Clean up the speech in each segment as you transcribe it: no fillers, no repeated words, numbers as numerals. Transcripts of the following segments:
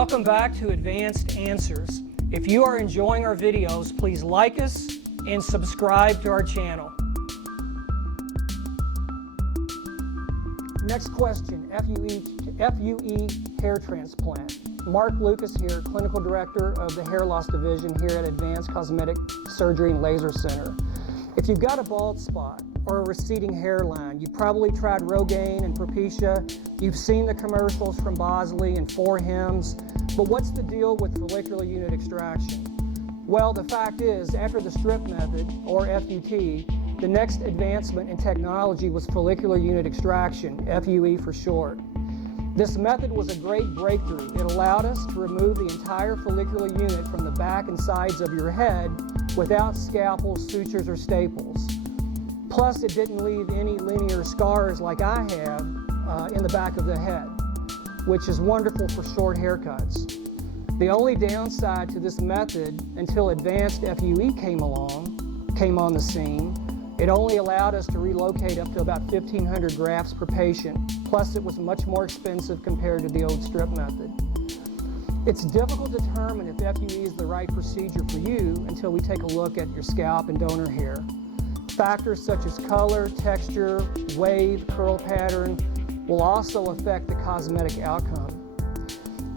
Welcome back to Advanced Answers. If you are enjoying our videos, please like us and subscribe to our channel. Next question, FUE hair transplant. Mark Lucas here, Clinical Director of the Hair Loss Division here at Advanced Cosmetic Surgery and Laser Center. If you've got a bald spot or a receding hairline, you've probably tried Rogaine and Propecia, you've seen the commercials from Bosley and 4Hims, but what's the deal with follicular unit extraction? Well, the fact is, after the strip method, or FUT, the next advancement in technology was follicular unit extraction, FUE for short. This method was a great breakthrough. It allowed us to remove the entire follicular unit from the back and sides of your head without scalpels, sutures, or staples. Plus, it didn't leave any linear scars like I have in the back of the head, which is wonderful for short haircuts. The only downside to this method until advanced FUE came on the scene, it only allowed us to relocate up to about 1,500 grafts per patient. Plus, it was much more expensive compared to the old strip method. It's difficult to determine if FUE is the right procedure for you until we take a look at your scalp and donor hair. Factors such as color, texture, wave, curl pattern will also affect the cosmetic outcome.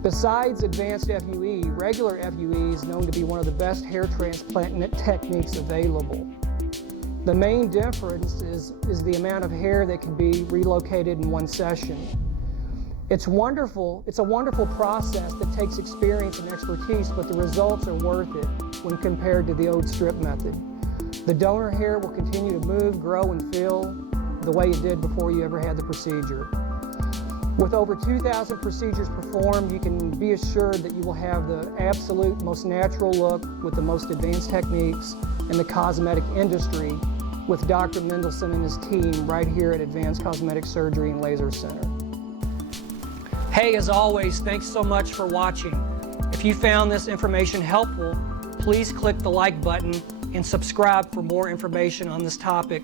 Besides advanced FUE, regular FUE is known to be one of the best hair transplant techniques available. The main difference is the amount of hair that can be relocated in one session. It's a wonderful process that takes experience and expertise, but the results are worth it when compared to the old strip method. The donor hair will continue to move, grow, and fill the way it did before you ever had the procedure. With over 2,000 procedures performed, you can be assured that you will have the absolute most natural look with the most advanced techniques in the cosmetic industry with Dr. Mendelson and his team right here at Advanced Cosmetic Surgery and Laser Center. Hey, as always, thanks so much for watching. If you found this information helpful, please click the like button and subscribe for more information on this topic.